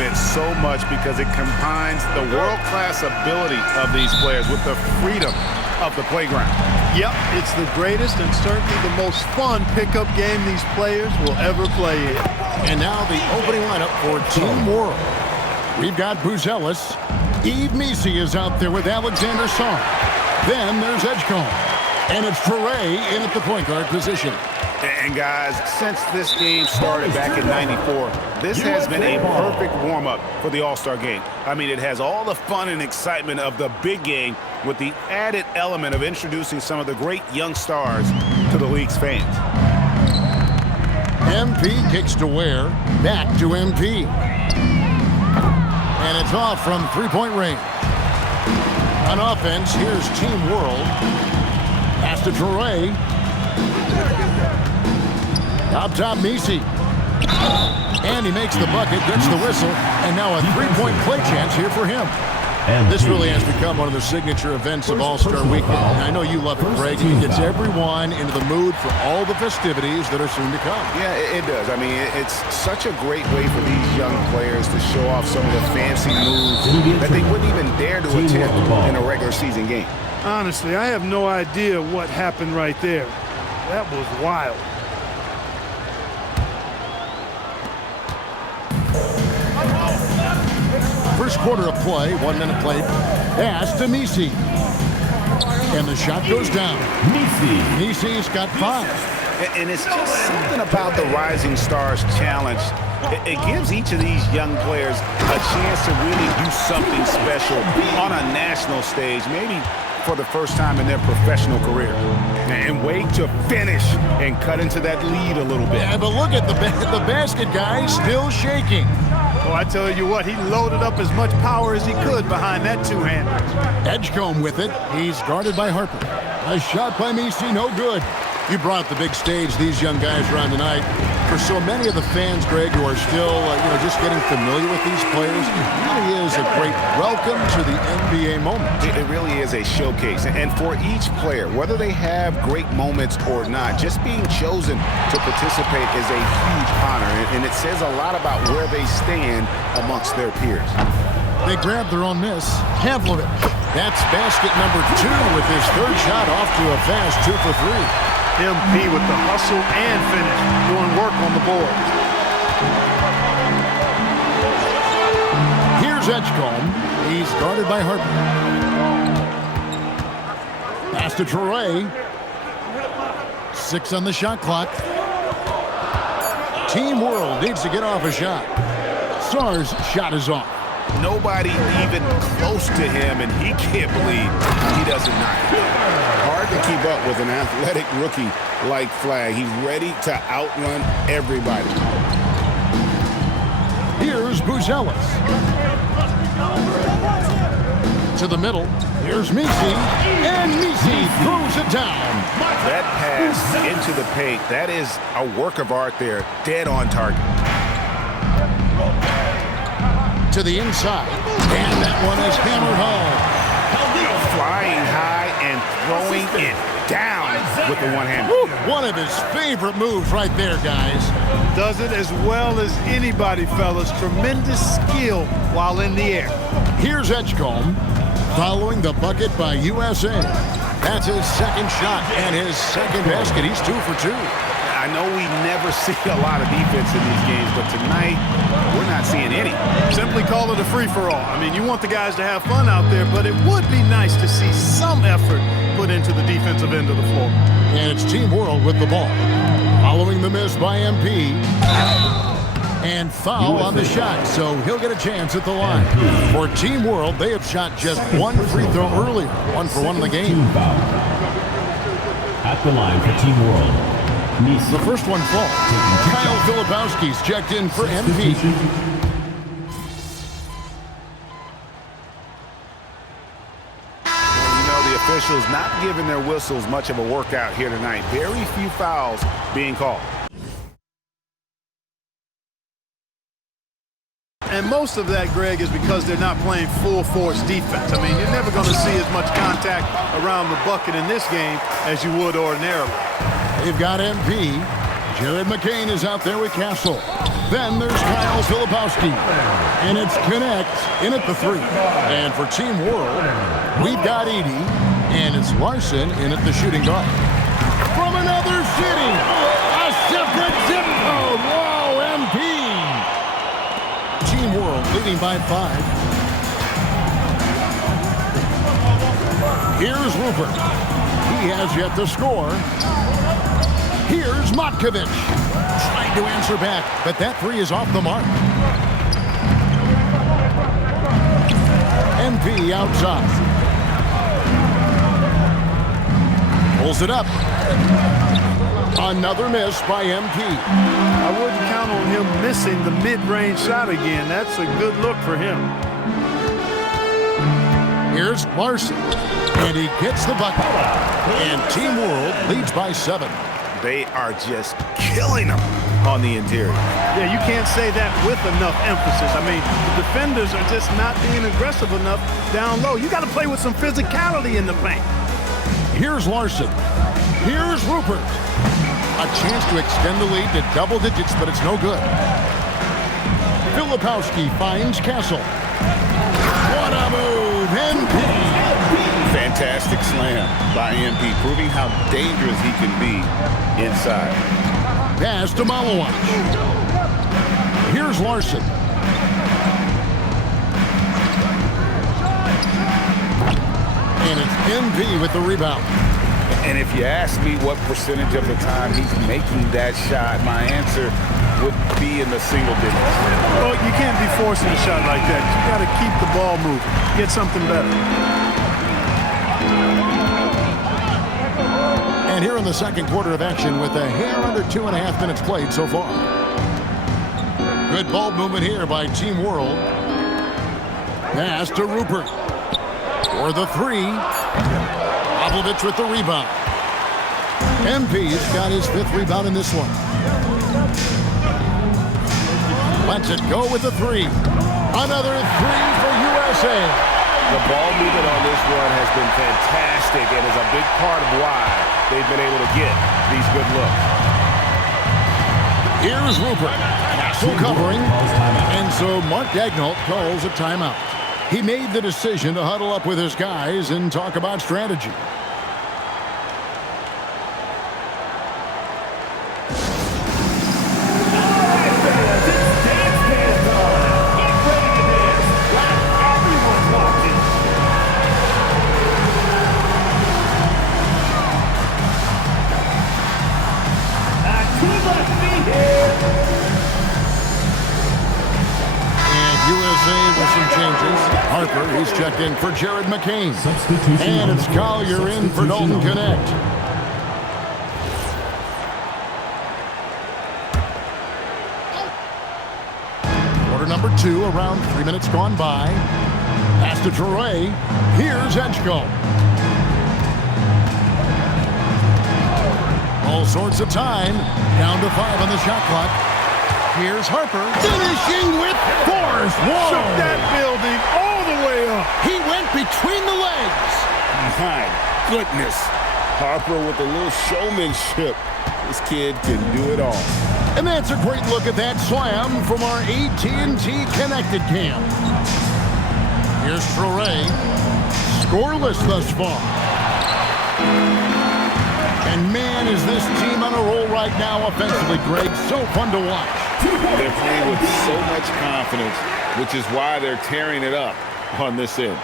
event so much because it combines the world-class ability of these players with the freedom of the playground. Yep, it's the greatest and certainly the most fun pickup game these players will ever play in. And now the opening lineup for Team World. We've got Buzelis. Yves Missi is out there with Alexander Song. Then there's Edgecombe. And it's Toure in at the point guard position. And guys, since this game started back in '94, this has been a perfect warm-up for the All-Star game. I mean, it has all the fun and excitement of the big game with the added element of introducing some of the great young stars to the league's fans. MP kicks to Ware, back to MP. And it's off from three-point range. On offense, here's Team World. Pass to Toure. Up top, Missi. And he makes the bucket, gets the whistle, and now a three-point play chance here for him. This really has become one of the signature events of All-Star Weekend. And I know you love it, Greg. It gets everyone into the mood for all the festivities that are soon to come. Yeah, it does. I mean, it's such a great way for these young players to show off some of the fancy moves that they wouldn't even dare to attempt in a regular season game. Honestly, I have no idea what happened right there. That was wild. First quarter of play, 1 minute played. Pass to Missi. And the shot goes down. Missi's got 5. And it's just something about the Rising Stars Challenge. It gives each of these young players a chance to really do something special on a national stage, maybe for the first time in their professional career. And wait to finish and cut into that lead a little bit. Yeah, but look at the basket guy still shaking. Oh, I tell you what, he loaded up as much power as he could behind that two-hander. Edgecombe with it. He's guarded by Harper. A shot by Missi, no good. You brought the big stage these young guys are on tonight. For so many of the fans, Greg, who are still just getting familiar with these players, it really is a great welcome to the NBA moment. It really is a showcase. And for each player, whether they have great moments or not, just being chosen to participate is a huge honor. And it says a lot about where they stand amongst their peers. They grab their own miss. Havlovich. That's basket number 2 with his third shot off to a fast 2 for 3. MP with the hustle and finish, doing work on the board. Here's Edgecombe. He's guarded by Harper. Pass to Toure. 6 on the shot clock. Team World needs to get off a shot. Sarr's shot is off. Nobody even close to him, and he can't believe he doesn't knock it. Hard to keep up with an athletic rookie like Flag. He's ready to outrun everybody. Here's Buzelis. To the middle. Here's Missi. And Missi throws it down. That pass into the paint, that is a work of art there. Dead on target. To the inside. And that one is hammered home. Flying high and throwing it down with the one-hander. One of his favorite moves right there, guys. Does it as well as anybody, fellas. Tremendous skill while in the air. Here's Edgecombe following the bucket by USA. That's his second shot and his second basket. He's 2 for 2. I know we never see a lot of defense in these games, but tonight we're not seeing any. Simply call it a free-for-all. I mean, you want the guys to have fun out there, but it would be nice to see some effort put into the defensive end of the floor. And it's Team World with the ball. Following the miss by MP. And foul on the shot, so he'll get a chance at the line. For Team World, they have shot just 1 free throw earlier. 1 for 1 in the game. At the line for Team World. The first one falls. Kyle Filipowski's checked in for MP. The officials not giving their whistles much of a workout here tonight. Very few fouls being called. And most of that, Greg, is because they're not playing full-force defense. I mean, you're never going to see as much contact around the bucket in this game as you would ordinarily. They've got MP. Jared McCain is out there with Castle. Then there's Kyle Filipowski. And it's Connect in at the 3. And for Team World, we've got Edey. And it's Larson in at the shooting guard. From another city, a separate zip code. Whoa, MP. Team World leading by 5. Here's Rupert. He has yet to score. Here's Matkovic. Trying to answer back, but that 3 is off the mark. MP outside. Pulls it up. Another miss by MP. I wouldn't count on him missing the mid-range shot again. That's a good look for him. Here's Larson. And he gets the bucket. And Team World leads by 7. They are just killing them on the interior. Yeah, you can't say that with enough emphasis. I mean, the defenders are just not being aggressive enough down low. You got to play with some physicality in the paint. Here's Larson. Here's Rupert. A chance to extend the lead to double digits, but it's no good. Filipowski finds Castle. What a move, MP. Fantastic slam by MP, proving how dangerous he can be inside. Pass to Malawach. Here's Larson. And it's MP with the rebound. And if you ask me what percentage of the time he's making that shot, my answer would be in the single digits. Well, you can't be forcing a shot like that. You got to keep the ball moving. Get something better. And here in the second quarter of action with a hair under 2.5 minutes played so far. Good ball movement here by Team World. Pass to Rupert. For the 3. Popovich with the rebound. MP's got his 5th rebound in this one. Lets it go with the 3. Another 3 for USA. The ball movement on this one has been fantastic and is a big part of why they've been able to get these good looks. Here's Rupert. Castle covering. And so Mark Daigneault calls a timeout. He made the decision to huddle up with his guys and talk about strategy. With some changes. Harper, he's checked in for Jared McCain. And it's Collier in for Dalton Connect. Quarter number 2, around 3 minutes gone by. Pass to Troy. Here's Edgecombe. All sorts of time. Down to 5 on the shot clock. Here's Harper, finishing with force. Whoa! Shook that building all the way up. He went between the legs. My goodness. Harper with a little showmanship. This kid can do it all. And that's a great look at that slam from our AT&T Connected Cam. Here's Traoré. Scoreless thus far. And man, is this team on a roll right now offensively, Greg. So fun to watch. They're playing with so much confidence, which is why they're tearing it up on this end.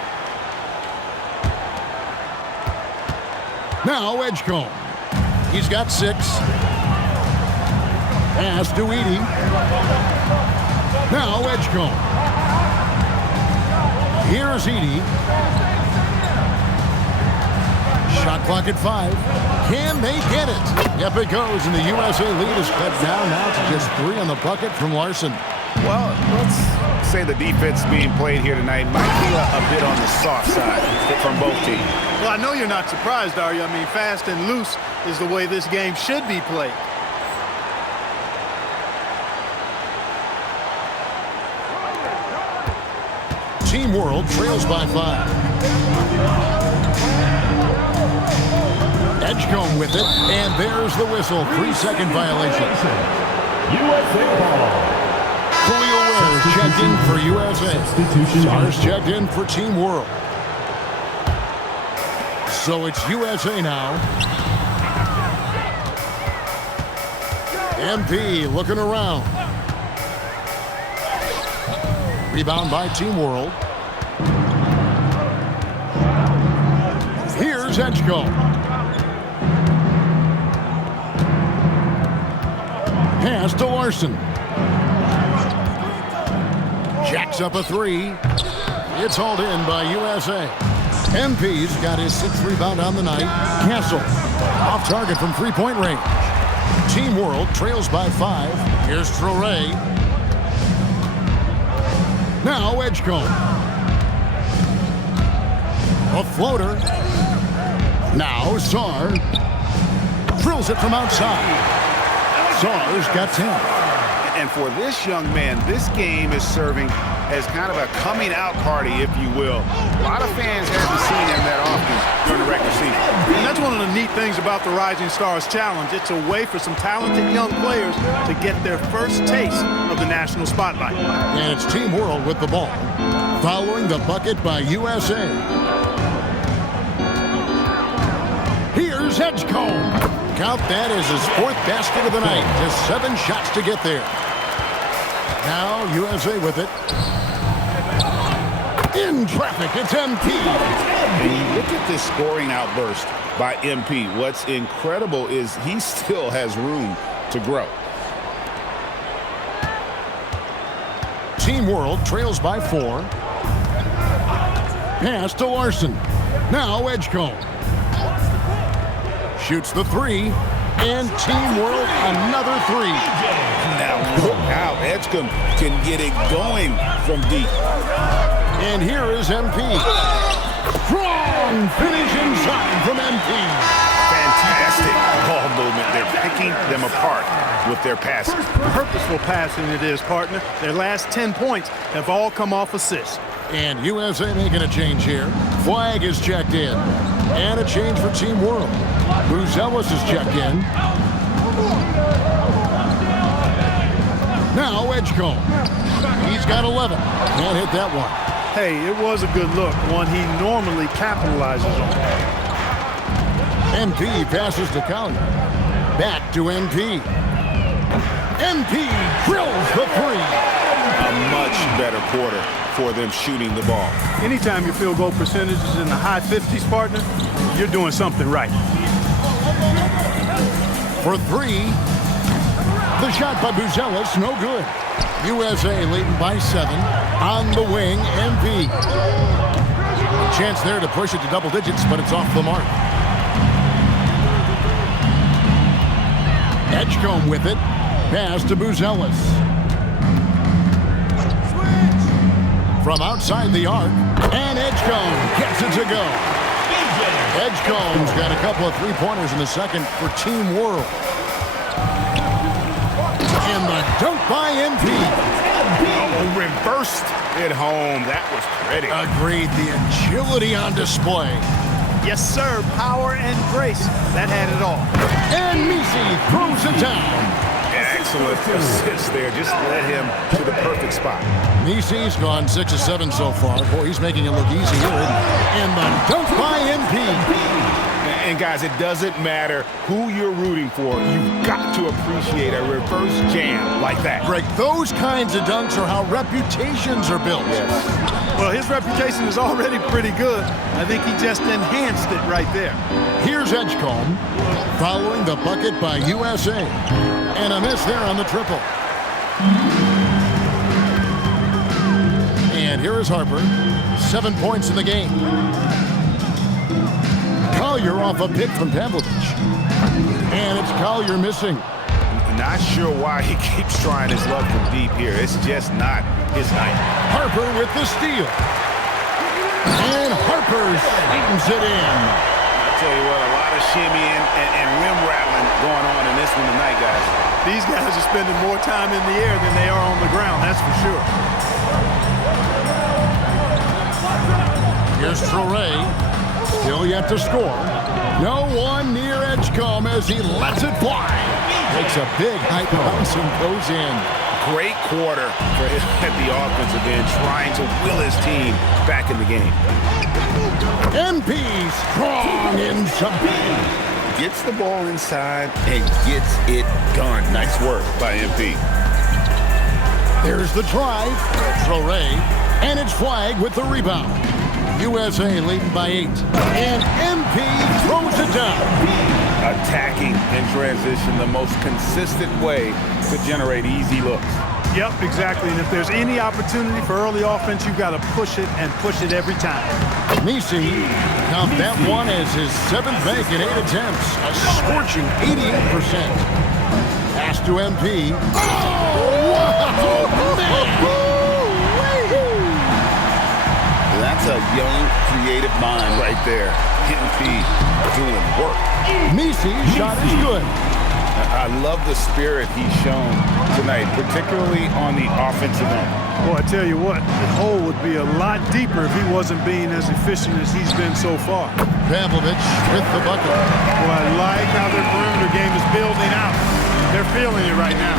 Now Edgecombe. He's got 6. Pass to Edey. Now Edgecombe. Here's Edey. Shot clock at 5. Can they get it? Yep, it goes, and the USA lead is cut down now to just 3 on the bucket from Larson. Well, let's say the defense being played here tonight might be a bit on the soft side from both teams. Well, I know you're not surprised, are you? I mean, fast and loose is the way this game should be played. Team World trails by 5. Edgecombe with it, and there's the whistle. 3-second violation. USA ball. checked in for USA. Stars checked in for Team World. So it's USA now. MP looking around. Rebound by Team World. Here's Edgecombe. Pass to Larson. Jacks up a three. It's hauled in by USA. MP's got his 6th rebound on the night. Castle off target from three-point range. Team World trails by 5. Here's Traore. Now Edgecombe. A floater. Now Sarr. Drills it from outside. Sarr's got 10. And for this young man, this game is serving as kind of a coming out party, if you will. A lot of fans haven't seen him that often during the regular season. And that's one of the neat things about the Rising Stars Challenge. It's a way for some talented young players to get their first taste of the national spotlight. And it's Team World with the ball, following the bucket by USA. Here's Edgecombe. Count that as his 4th basket of the night. Just 7 shots to get there. Now USA with it. In traffic, it's MP. And you look at this scoring outburst by MP. What's incredible is he still has room to grow. Team World trails by 4. Pass to Larson. Now Edgecombe. Shoots the 3. And Team World another 3. Now look how Edgecombe can get it going from deep. And here is MP. Strong finish inside from MP. Fantastic ball movement. They're picking them apart with their passing. Purposeful passing it is, partner. Their last 10 points have all come off assists. And USA making a change here. Flag is checked in. And a change for Team World. Buzelis is checked in. Now Edgecombe. He's got 11. Can't hit that one. Hey, it was a good look, one he normally capitalizes on. MP passes to Collier. Back to MP. MP drills the 3. A much better quarter for them shooting the ball. Anytime your field goal percentage is in the high 50s, partner, you're doing something right. For 3. The shot by Buzelis, no good. USA leading by 7. On the wing, MP. Chance there to push it to double digits, but it's off the mark. Edgecombe with it. Pass to Buzelis. From outside the arc, and Edgecombe gets it to go. Edgecombe's got a couple of 3-pointers in the second for Team World. And the dunk by MP. Oh, reversed it home. That was pretty. Agreed. The agility on display. Yes, sir. Power and grace. That had it all. And Misi throws it down. Excellent assist there. Just led him to the perfect spot. Misi's gone 6 of 7 so far. Boy, he's making it look easy here. And the dunk by MP. And guys, it doesn't matter who you're rooting for. You've got to appreciate a reverse jam like that. Greg, those kinds of dunks are how reputations are built. Yes. Well, his reputation is already pretty good. I think he just enhanced it right there. Here's Edgecombe, following the bucket by USA. And a miss there on the triple. And here is Harper. 7 points in the game. Collier off a pick from Pavlovich. And it's Collier missing. Not sure why he keeps trying his luck from deep here. It's just not his night. Harper with the steal. And Harper slams it in. I'll tell you what, a lot of shimmying and rim rattling going on in this one tonight, guys. These guys are spending more time in the air than they are on the ground, that's for sure. Here's Traore. Still yet to score. No one near Edgecombe as he lets it fly. Takes a big high bounce and goes in. Great quarter for him at the offensive end, trying to will his team back in the game. MP strong inside. Gets the ball inside and gets it done. Nice work by MP. There's the drive. Traore, and it's flagged with the rebound. USA leading by 8. And MP throws it down. Attacking in transition, the most consistent way to generate easy looks. Yep, exactly. And if there's any opportunity for early offense, you've got to push it and push it every time. Misi count that one as his 7th make in 8 attempts, a scorching 88%. Pass to MP. Oh, wow, man! That's a young, creative mind right there. MP doing work. Misi's shot is good. I love the spirit he's shown tonight, particularly on the offensive end. Well, I tell you what, the hole would be a lot deeper if he wasn't being as efficient as he's been so far. Pavlovich with the bucket. Well, I like how their perimeter game is building out. They're feeling it right now.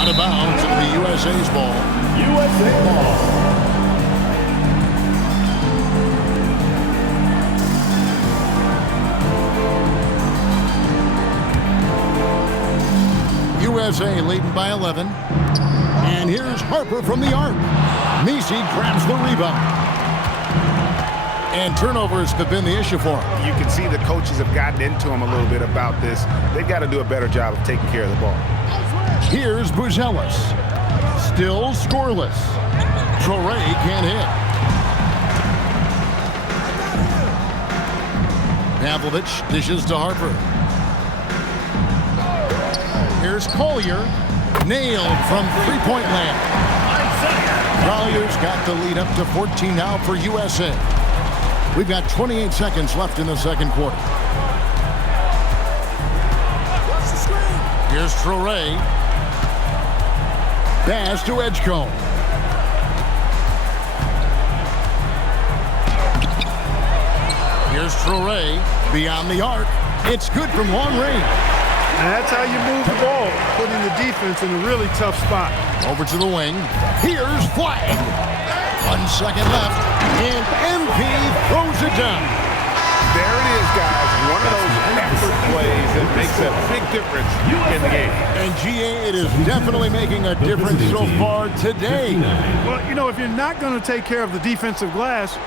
Out of bounds, it'll be USA's ball. USA ball. USA leading by 11. And here's Harper from the arc. Misi grabs the rebound. And turnovers have been the issue for him. You can see the coaches have gotten into him a little bit about this. They've got to do a better job of taking care of the ball. Here's Buzelis. Still scoreless. Traore can't hit. Pavlovich dishes to Harper. Here's Collier, nailed from three-point land. Collier's got the lead up to 14 now for USA. We've got 28 seconds left in the second quarter. Here's Traore. Pass to Edgecombe. Here's Traore beyond the arc. It's good from long range. And that's how you move the ball, putting the defense in a really tough spot. Over to the wing. Here's flag. 1 second left. And MP throws it down. There it is, guys. One of those effort plays that makes a big difference in the game. And GA, it is definitely making a difference so far today. Well, you know, if you're not going to take care of the defensive glass,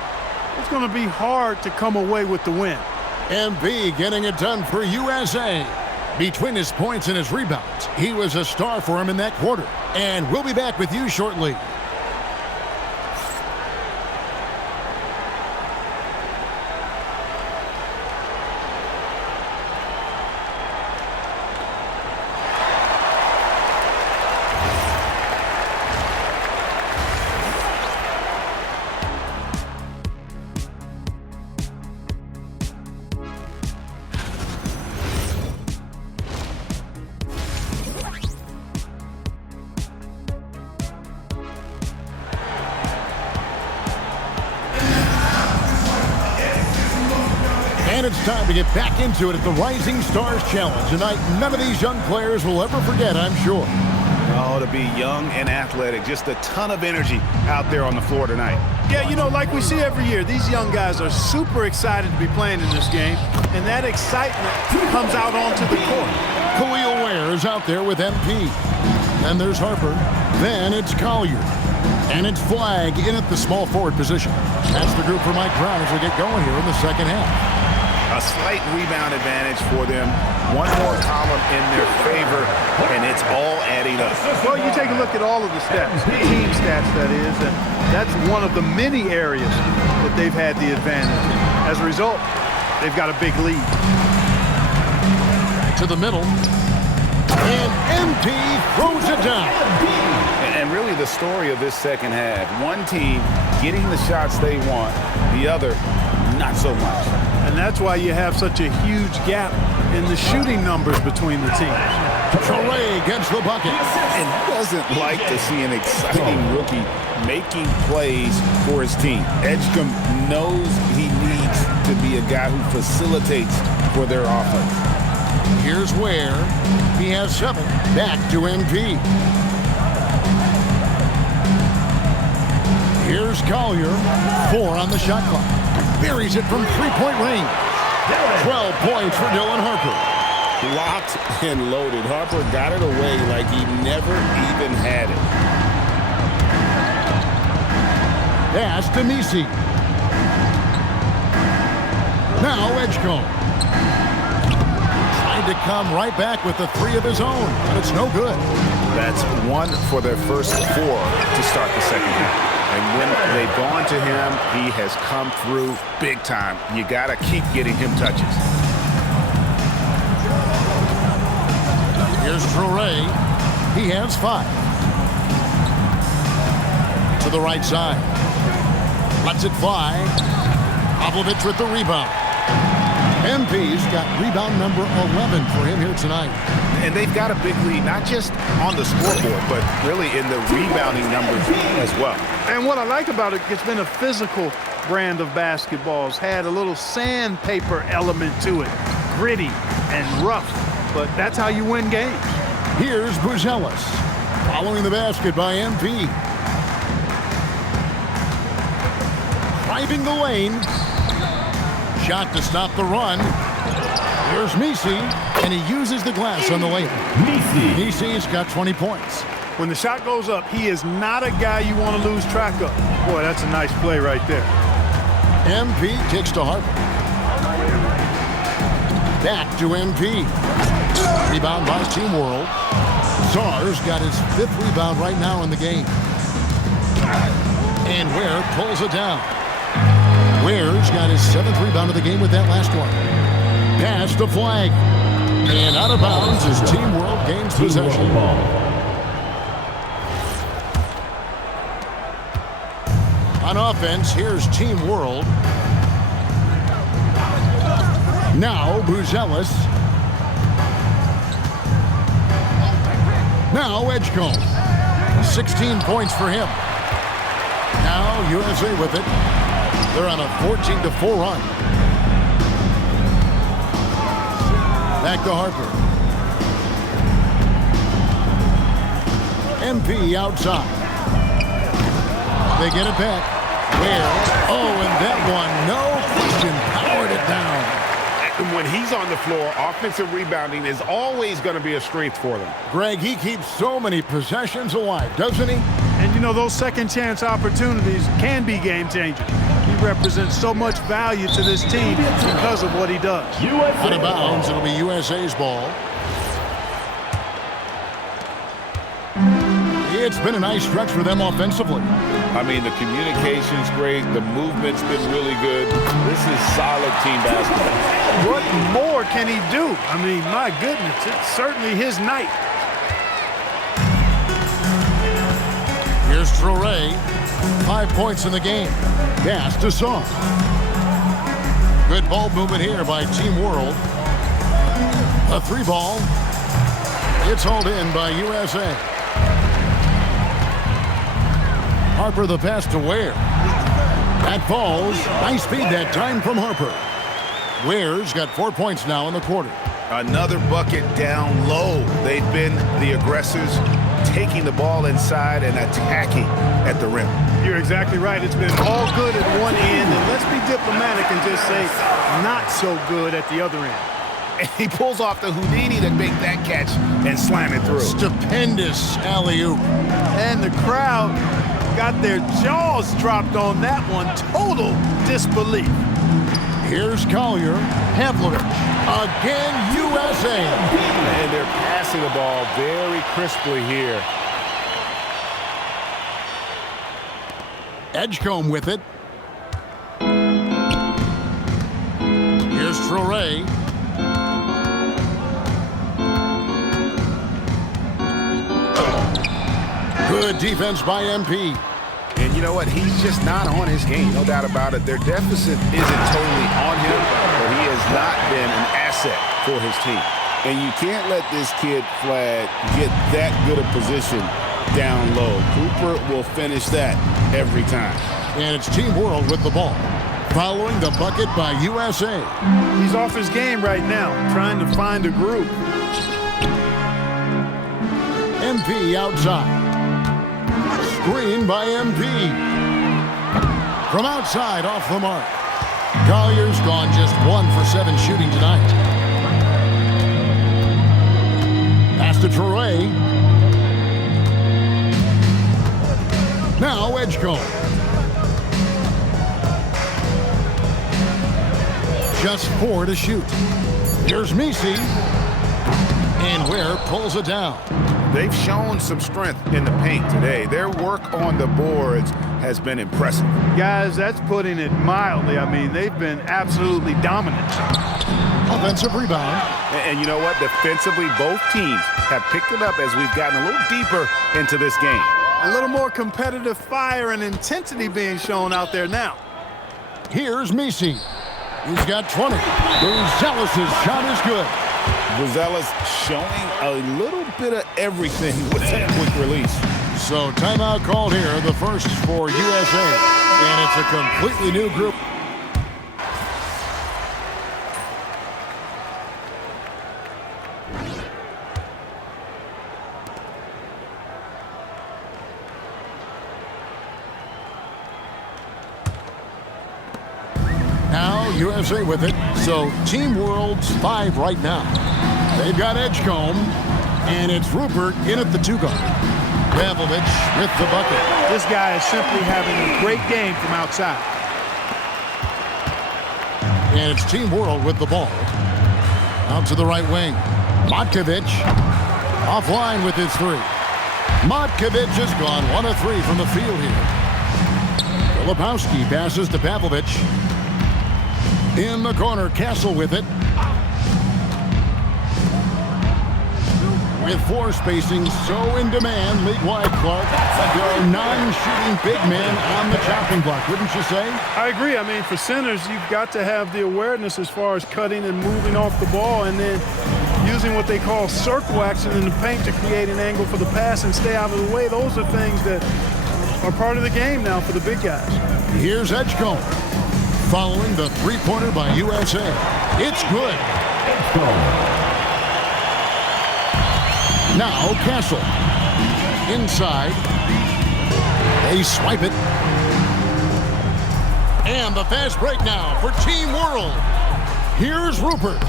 it's going to be hard to come away with the win. MP getting it done for USA. Between his points and his rebounds, he was a star for him in that quarter. And we'll be back with you shortly. And it's time to get back into it at the Rising Stars Challenge. A night none of these young players will ever forget, I'm sure. Oh, to be young and athletic. Just a ton of energy out there on the floor tonight. Yeah, you know, like we see every year, these young guys are super excited to be playing in this game, and that excitement comes out onto the court. Khalil Ware is out there with MP. Then there's Harper. Then it's Collier. And it's Flag in at the small forward position. That's the group for Mike Brown as we get going here in the second half. A slight rebound advantage for them. One more column in their favor, and it's all adding up. Well, you take a look at all of the stats, team stats that is, and that's one of the many areas that they've had the advantage. As a result, they've got a big lead. To the middle. And MP throws it down. And really the story of this second half, one team getting the shots they want, the other not so much. And that's why you have such a huge gap in the shooting numbers between the teams. Traore gets the bucket. And who doesn't like to see an exciting rookie making plays for his team? Edgecombe knows he needs to be a guy who facilitates for their offense. Here's Ware. He has 7. Back to MP. Here's Collier. 4 on the shot clock. Buries it from three-point range. 12 points for Dylan Harper. Locked and loaded. Harper got it away like he never even had it. Pass to Misi. Now Edgecombe. Trying to come right back with the 3 of his own, but it's no good. That's 1 for their first 4 to start the second half. And when they've gone to him, he has come through big time. You got to keep getting him touches. Here's Traore. He has 5. To the right side. Lets it fly. Pavlovich with the rebound. MP's got rebound number 11 for him here tonight. And they've got a big lead, not just on the scoreboard, but really in the rebounding numbers as well. And what I like about it, it's been a physical brand of basketball. It's had a little sandpaper element to it. Gritty and rough, but that's how you win games. Here's Buzelis. Following the basket by MP. Driving the lane. Shot to stop the run. Here's Misi, and he uses the glass on the layup. Misi's got 20 points. When the shot goes up, he is not a guy you want to lose track of. Boy, that's a nice play right there. MP kicks to Harper. Back to MP. Rebound by Team World. Czar's got his 5th rebound right now in the game. And Ware pulls it down. Ware's got his 7th rebound of the game with that last one. Pass to Flag. And out of bounds as Team World gains possession. On offense, here's Team World. Now Buzelis. Now Edgecombe. 16 points for him. Now USA with it. They're on a 14-4 run. Back to Harper. MP outside. They get it back. Where? Oh, and that one, no question, powered it down. And when he's on the floor, offensive rebounding is always going to be a strength for them. Greg, he keeps so many possessions alive, doesn't he? And you know, those second chance opportunities can be game changers. He represents so much value to this team because of what he does. Out of bounds, it'll be USA's ball. It's been a nice stretch for them offensively. I mean, the communication's great. The movement's been really good. This is solid team basketball. What more can he do? I mean, my goodness, it's certainly his night. Here's Traore. 5 points in the game. Pass to Song. Good ball movement here by Team World. A 3 ball. It's hauled in by USA. Harper the pass to Ware. That falls. Nice speed that time from Harper. Ware's got 4 points now in the quarter. Another bucket down low. They've been the aggressors, taking the ball inside and attacking at the rim. You're exactly right. It's been all good at one end, and let's be diplomatic and just say not so good at the other end. And he pulls off the Houdini to make that catch and slam it through. Stupendous alley-oop. And the crowd got their jaws dropped on that one. Total disbelief. Here's Collier. Pavlovich. Again, USA. And they're passing the ball very crisply here. Edgecombe with it. Here's Traore. Good defense by MP. And you know what? He's just not on his game, no doubt about it. Their deficit isn't totally on him, but he has not been an asset for his team. And you can't let this kid, Flag, get that good a position down low. Cooper will finish that every time. And it's Team World with the ball. Following the bucket by USA. He's off his game right now, trying to find a groove. MP outside. Screen by MP. From outside, off the mark. Collier's gone just 1 for 7 shooting tonight. Pass to Troy. Now Edgecombe. Just 4 to shoot. Here's Misi. And Ware pulls it down. They've shown some strength in the paint today. Their work on the boards has been impressive. Guys, that's putting it mildly. I mean, they've been absolutely dominant. Offensive rebound. And you know what? Defensively, both teams have picked it up as we've gotten a little deeper into this game. A little more competitive fire and intensity being shown out there now. Here's Misi. He's got 20. Gonzalez's shot is good. Gonzalez showing a little bit of everything with that quick release. So timeout called here, the first for USA. And it's a completely new group. Now USA with it. So Team World's 5 right now. They've got Edgecombe, and it's Rupert in at the 2-guard. Pavlovich with the bucket. This guy is simply having a great game from outside. And it's Team World with the ball. Out to the right wing. Matkovic offline with his 3. Matkovic has gone 1 of 3 from the field here. Filipowski passes to Pavlovich. In the corner, Castle with it. With 4 spacing so in demand, league-wide, Clark. There are 9 shooting big men on the chopping block, wouldn't you say? I agree. I mean, for centers, you've got to have the awareness as far as cutting and moving off the ball and then using what they call circle action in the paint to create an angle for the pass and stay out of the way. Those are things that are part of the game now for the big guys. Here's Edgecombe. Following the 3-pointer by USA. It's good. Now Castle. Inside. They swipe it. And the fast break now for Team World. Here's Rupert.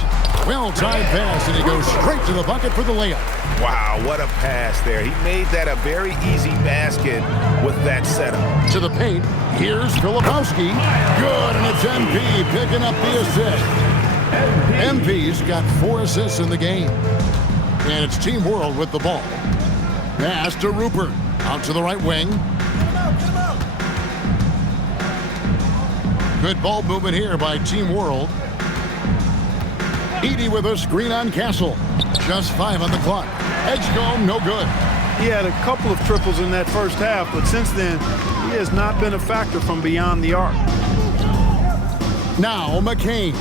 Well-timed pass, and he goes straight to the bucket for the layup. Wow, what a pass there. He made that a very easy basket with that setup. To the paint, here's Filipowski. Good, and it's MP picking up the assist. MP's got 4 assists in the game. And it's Team World with the ball. Pass to Rupert. Out to the right wing. Good ball movement here by Team World. Edie with a screen on Castle. Just 5 on the clock. Edgecombe, no good. He had a couple of triples in that first half, but since then, he has not been a factor from beyond the arc. Now McCain.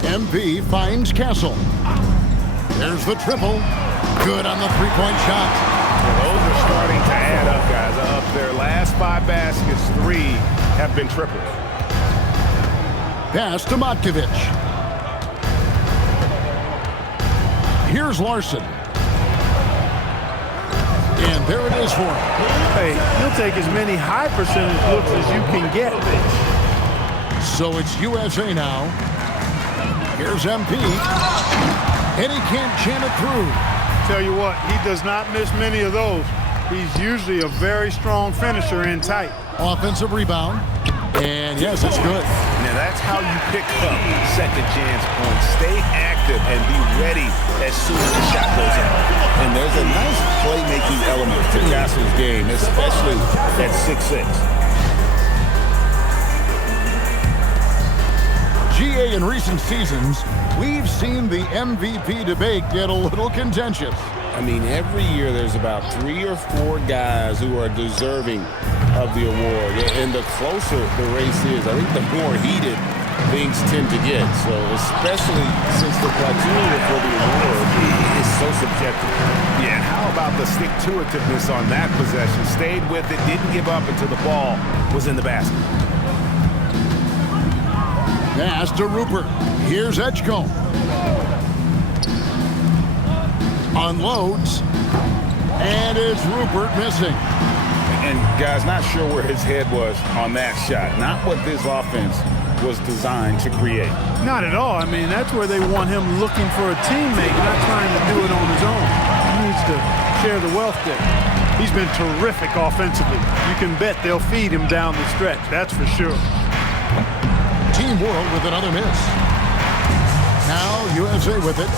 MP finds Castle. There's the triple. Good on the 3-point shot. Well, those are starting to add up, guys. Up their last 5 baskets, 3 have been triples. Pass to Matkovic. Here's Larson. And there it is for him. Hey, he'll take as many high percentage looks as you can get. So it's USA now. Here's MP. And he can't jam it through. Tell you what, he does not miss many of those. He's usually a very strong finisher in tight. Offensive rebound. And yes, it's good. Now that's how you pick up second chance points. Stay active and be ready as soon as the shot goes up. And there's a nice playmaking element to Castle's game, especially at 6'6". GA in recent seasons, we've seen the MVP debate get a little contentious. I mean, every year there's about 3 or 4 guys who are deserving of the award. And the closer the race is, I think the more heated things tend to get. So especially since the criteria for the award is so subjective. Yeah, and how about the stick-to-itiveness on that possession? Stayed with it, didn't give up until the ball was in the basket. Pass to Rupert. Here's Edgecombe. Unloads. And it's Rupert missing. And guys, not sure where his head was on that shot. Not what this offense was designed to create. Not at all. I mean, that's where they want him looking for a teammate, not trying to do it on his own. He needs to share the wealth there. He's been terrific offensively. You can bet they'll feed him down the stretch. That's for sure. Team World with another miss. Now USA with it.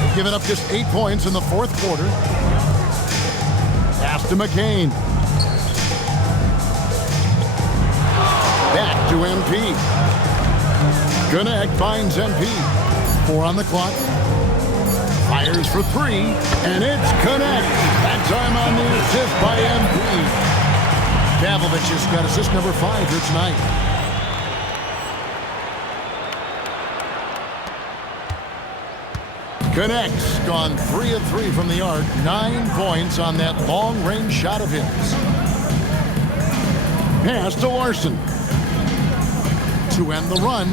They've given up just 8 points in the fourth quarter. Pass to McCain. Back to MP. Connect finds MP. 4 on the clock. Fires for 3, and it's Connect. That time on the assist by MP. Pavlovich has got assist number 5 here tonight. Connects gone 3 of 3 from the arc. 9 points on that long-range shot of his. Pass to Larson. To end the run.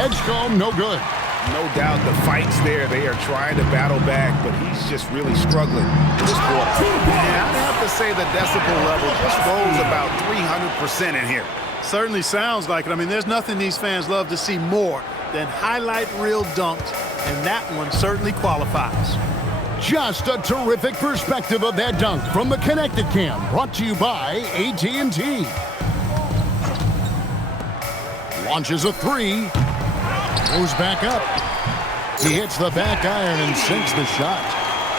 Edgecombe, no good. No doubt the fight's there. They are trying to battle back, but he's just really struggling this quarter. Yeah, I'd have to say the decibel level just rose about 300% in here. Certainly sounds like it. I mean, there's nothing these fans love to see more than highlight reel dunks, and that one certainly qualifies. Just a terrific perspective of that dunk from the Connected Cam, brought to you by AT&T. Launches a 3. Goes back up. He hits the back iron and sinks the shot.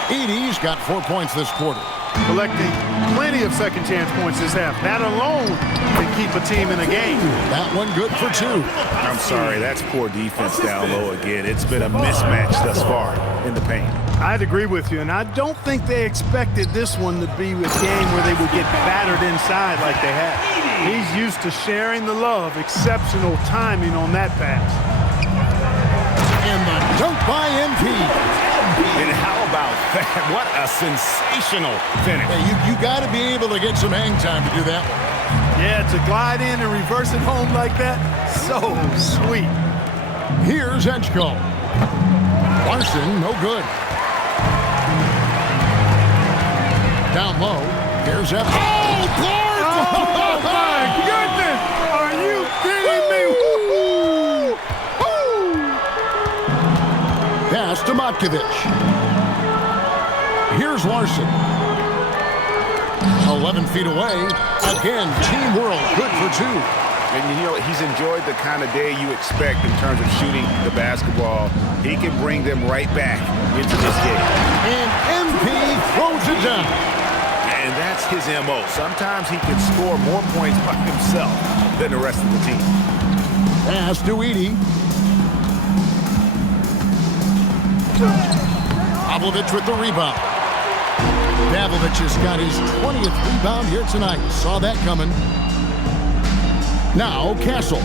Edey's got 4 points this quarter. Collecting plenty of second chance points this half. That alone can keep a team in a game. That one good for 2. I'm sorry, that's poor defense down low again. It's been a mismatch thus far in the paint. I'd agree with you, and I don't think they expected this one to be a game where they would get battered inside like they have. He's used to sharing the love. Exceptional timing on that pass. And the dunk by MP. And how about that? What a sensational finish. Hey, you got to be able to get some hang time to do that one. Yeah, to glide in and reverse it home like that, so sweet. Here's Edgecombe. Larson, no good. Down low. Here's Evans. Oh, Clark! Oh, my goodness! Are you kidding me? Woo! Woo! Pass to Matkovich. Here's Larson. 11 feet away. Again, Team World, good for 2. And you know, he's enjoyed the kind of day you expect in terms of shooting the basketball. He can bring them right back into this game. And MP throws it down. And that's his MO. Sometimes he can score more points by himself than the rest of the team. Pass to Edey. Pavlovich with the rebound. Pavlovich has got his 20th rebound here tonight. Saw that coming. Now Castle.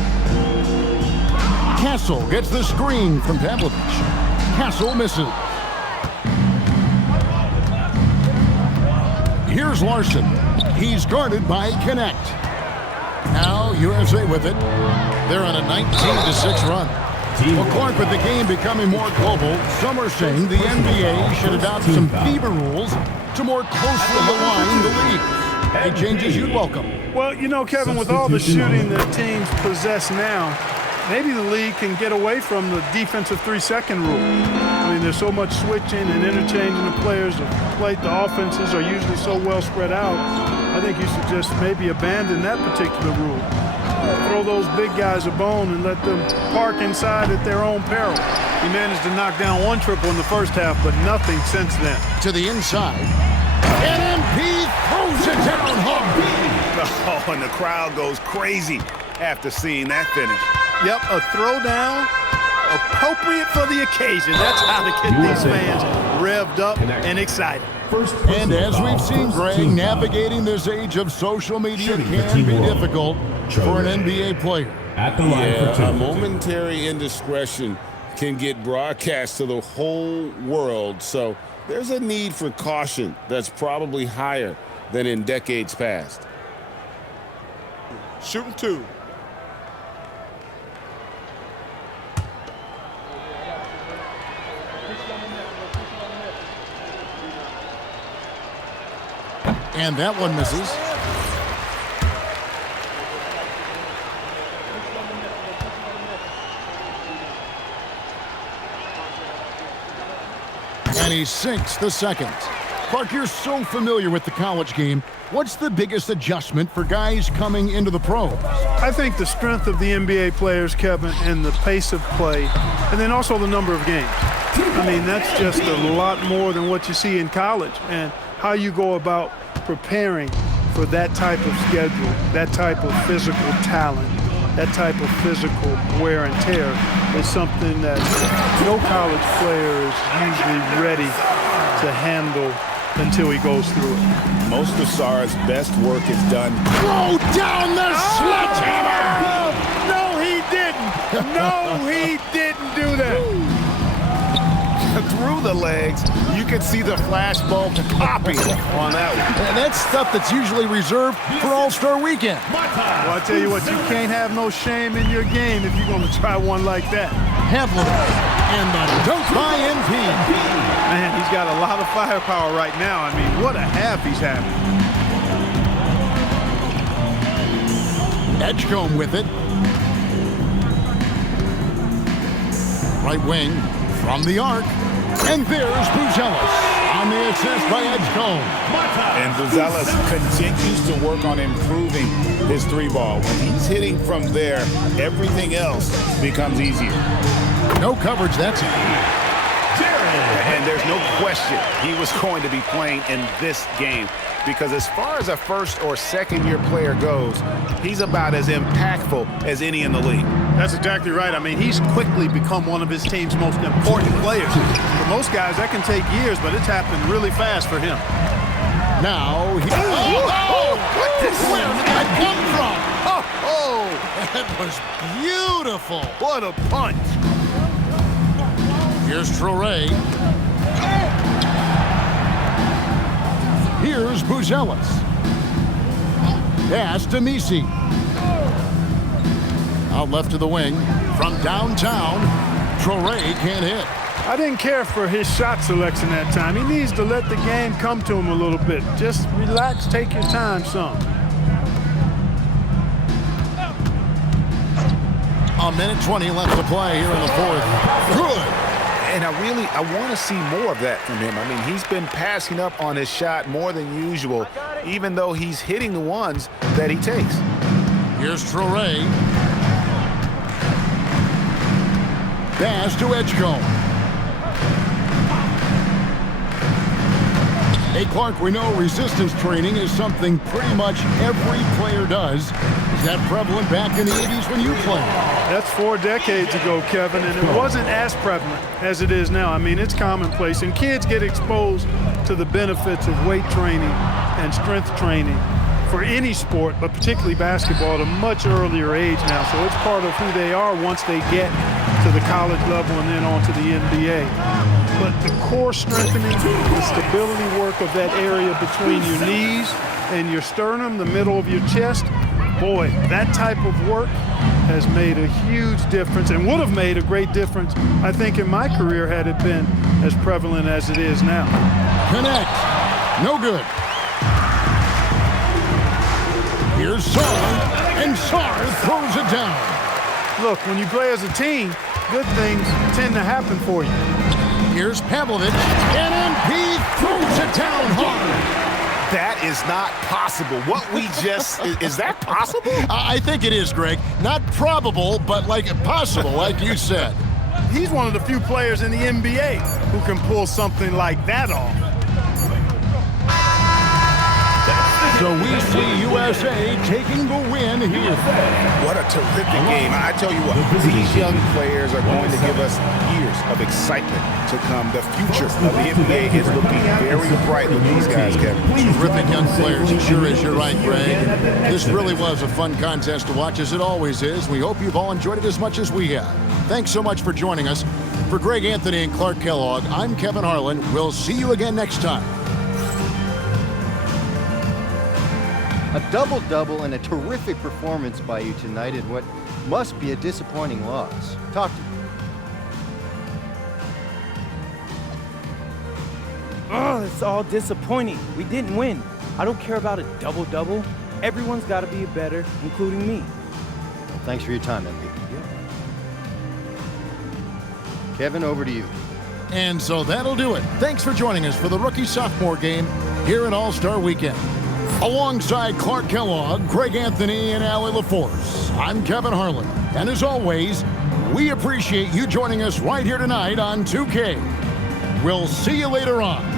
Castle gets the screen from Pavlovich. Castle misses. Here's Larson. He's guarded by Connect. Now USA with it. They're on a 19-6 run. Well, Clark, with the game becoming more global, some are saying the NBA should adopt some FIBA rules to more closely align the league. Any changes you'd welcome? Well, you know, Kevin, with all the shooting that teams possess now, maybe the league can get away from the defensive 3-second rule. I mean, there's so much switching and interchanging the players. The offenses are usually so well spread out. I think you should just maybe abandon that particular rule. Throw those big guys a bone and let them park inside at their own peril. He managed to knock down 1 triple in the first half, but nothing since then. To the inside. And MP throws it down hard. Oh, and the crowd goes crazy after seeing that finish. Yep, a throwdown appropriate for the occasion. That's how to get these fans revved up and excited. And as we've seen, Greg, navigating this age of social media can be difficult for an NBA player. At the line for 2. A momentary indiscretion can get broadcast to the whole world, so there's a need for caution that's probably higher than in decades past. Shooting 2. And that one misses. And he sinks the second. Clark, you're so familiar with the college game. What's the biggest adjustment for guys coming into the pros? I think the strength of the NBA players, Kevin, and the pace of play, and then also the number of games. I mean, that's just a lot more than what you see in college, and how you go about preparing for that type of schedule, that type of physical talent, that type of physical wear and tear is something that no college player is usually ready to handle until he goes through it. Most of Sarr's best work is done. Throw down the sledgehammer! No, he didn't. No, he didn't do that. Through the legs, you can see the flashbulb popping on that one. And that's stuff that's usually reserved for All-Star Weekend. Well, I tell you what, you can't have no shame in your game if you're going to try one like that. Havlicek and the dunk by NP. Man, he's got a lot of firepower right now. I mean, what a half he's having. Edgecombe with it. Right wing from the arc. And there's Buzelis on the assist by Edgecombe. And Buzelis continues to work on improving his three ball. When he's hitting from there, everything else becomes easier. No coverage, that's it. And there's no question he was going to be playing in this game, because as far as a first or second year player goes, he's about as impactful as any in the league. That's exactly right. I mean, he's quickly become one of his team's most important players. For most guys, that can take years, but it's happened really fast for him. Now he... Where did that come from? Oh, that was beautiful. What a punch. Here's Traoré. Here's Buzelis. Pass to Misi. Out left to the wing. From downtown, Traoré can't hit. I didn't care for his shot selection that time. He needs to let the game come to him a little bit. Just relax, take your time some. A minute 20 left to play here in the fourth. Good. And I want to see more of that from him. I mean, he's been passing up on his shot more than usual, even though he's hitting the ones that he takes. Here's Traoré. Pass to Edgecombe. Hey, Clark, we know resistance training is something pretty much every player does. Is that prevalent back in the 80s when you played? That's 4 decades ago, Kevin, and it wasn't as prevalent as it is now. I mean, it's commonplace, and kids get exposed to the benefits of weight training and strength training for any sport, but particularly basketball, at a much earlier age now. So it's part of who they are once they get to the college level and then on to the NBA. But the core strengthening, the stability work of that area between your knees and your sternum, the middle of your chest, boy, that type of work has made a huge difference and would have made a great difference, I think, in my career had it been as prevalent as it is now. Connect. No good. Here's Sarr, and Sarr throws it down. Look, when you play as a team, good things tend to happen for you. Here's Pavlovic, and MP throws it down hard. That is not possible. What we just, is that possible? I think it is, Greg. Not probable, but like possible, like you said. He's one of the few players in the NBA who can pull something like that off. So we see USA taking the win here. What a terrific game. I tell you what, these young players are going to give us years of excitement to come. The future of the NBA is looking very bright with these guys, Kevin. Terrific young players. It sure is. You're right, Greg. This really was a fun contest to watch, as it always is. We hope you've all enjoyed it as much as we have. Thanks so much for joining us. For Greg Anthony and Clark Kellogg, I'm Kevin Harlan. We'll see you again next time. A double-double and a terrific performance by you tonight in what must be a disappointing loss. Talk to me. Oh, it's all disappointing. We didn't win. I don't care about a double-double. Everyone's got to be better, including me. Well, thanks for your time, MP. Kevin, over to you. And so that'll do it. Thanks for joining us for the rookie-sophomore game here in All-Star Weekend. Alongside Clark Kellogg, Greg Anthony, and Allie LaForce, I'm Kevin Harlan. And as always, we appreciate you joining us right here tonight on 2K. We'll see you later on.